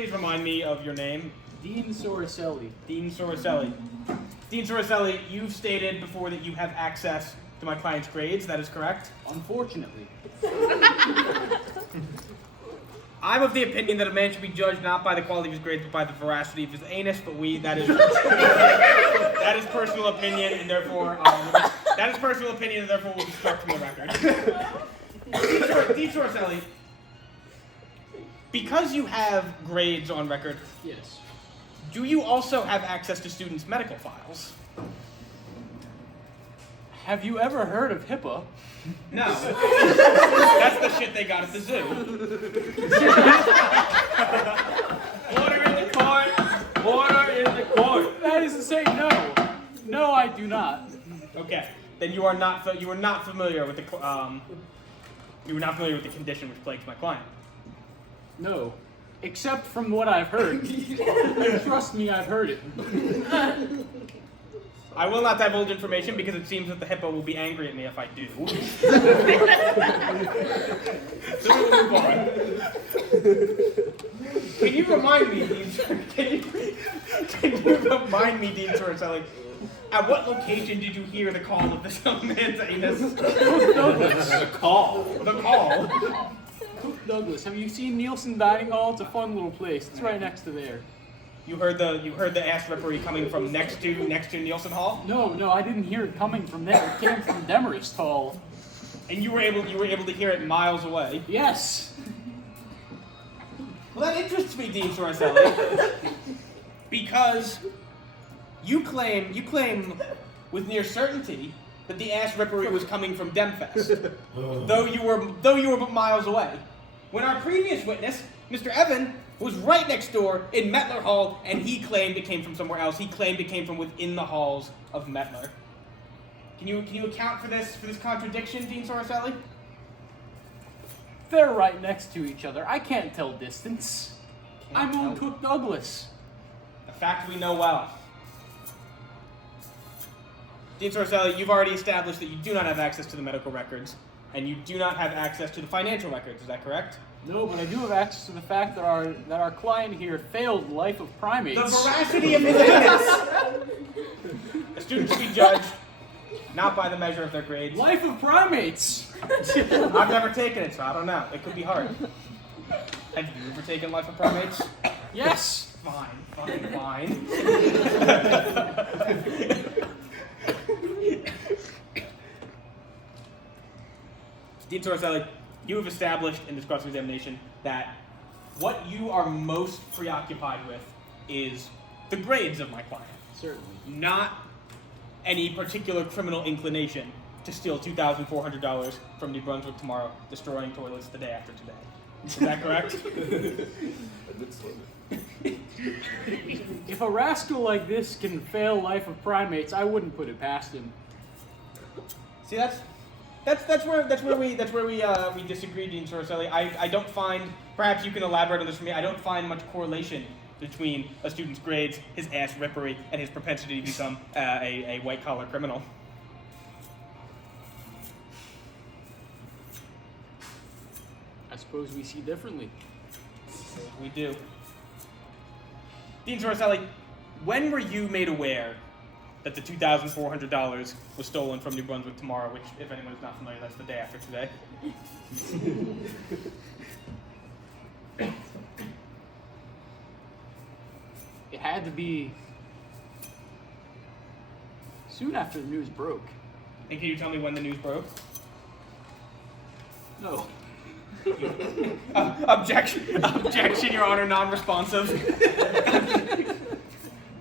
Please remind me of your name. Dean Soricelli. Dean Soricelli. Dean Soricelli, you've stated before that you have access to my client's grades. That is correct? Unfortunately. I'm of the opinion that a man should be judged not by the quality of his grades, but by the veracity of his anus. But that is personal opinion, and therefore will be struck from the record. Dean Soricelli, because you have grades on record, Yes. do you also have access to students' medical files? Have you ever heard of HIPAA? No. That's the shit they got at the zoo. Order in the court! Order in the court! That is to say, no. No, I do not. Okay. Then you were not familiar with the condition which plagues my client. No. Except from what I've heard. And trust me, I've heard it. I will not divulge information because it seems that the hippo will be angry at me if I do. So we'll move on. Can you remind me, Dean Soricelli, at what location did you hear the call of this young man's anus? The call. The call. Douglas, have you seen Nielsen Dining Hall? It's a fun little place. It's right next to there. You heard the ass rippery coming from next to Nielsen Hall? No, I didn't hear it coming from there. It came from Demarest Hall. And you were able to hear it miles away? Yes. Well, that interests me, Dean Soricelli. Because you claim with near certainty that the ass rippery was coming from Demfest, though you were but miles away. When our previous witness, Mr. Evan, was right next door in Metler Hall, and he claimed it came from somewhere else. He claimed it came from within the halls of Metler. Can you account for this contradiction, Dean Soricelli? They're right next to each other. I can't tell distance. I'm on Cook Douglas. A fact we know well. Dean Soricelli, you've already established that you do not have access to the medical records, and you do not have access to the financial records. Is that correct? No, but I do have access to the fact that our client here failed Life of Primates. The veracity of his anus! A student should be judged not by the measure of their grades. Life of Primates! I've never taken it, so I don't know. It could be hard. Have you ever taken Life of Primates? Yes! Fine. Dean Soricelli, you have established in this cross-examination that what you are most preoccupied with is the grades of my client. Certainly. Not any particular criminal inclination to steal $2,400 from New Brunswick tomorrow, destroying toilets the day after today. Is that correct? If a rascal like this can fail Life of Primates, I wouldn't put it past him. See, that's where we disagree, Dean Soricelli. I don't find, perhaps you can elaborate on this for me, I don't find much correlation between a student's grades, his ass rippery, and his propensity to become a white-collar criminal. I suppose we see differently. We do. Dean Soricelli, when were you made aware that the $2,400 was stolen from New Brunswick tomorrow, which, if anyone is not familiar, that's the day after today? It had to be soon after the news broke. And can you tell me when the news broke? No. Objection, Your Honor, non-responsive.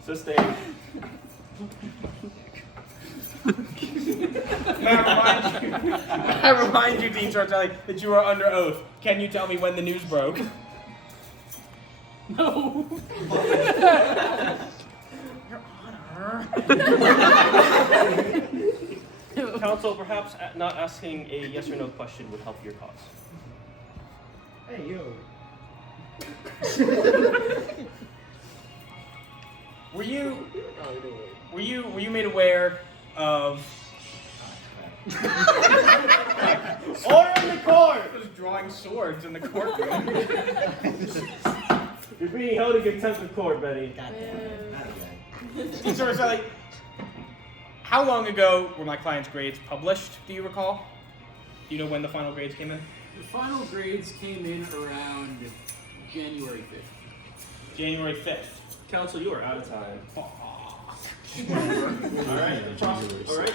Sustained. May I remind you, Dean Soricelli, that you are under oath. Can you tell me when the news broke? No. Your Honor. Counsel, perhaps not asking a yes or no question would help your cause. Hey, yo. Were you made aware of order in the court? Just drawing swords in the courtroom. You're being held in contempt of court, Betty. Goddamn. Not again. Mr. Rosselli, how long ago were my client's grades published? Do you recall? Do you know when the final grades came in? The final grades came in around January 5th. January 5th. Counsel, you are out of time. Alright. Alright.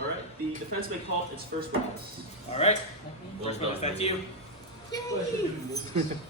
Alright. The defense may call its first witness. All right. First witness, that's you.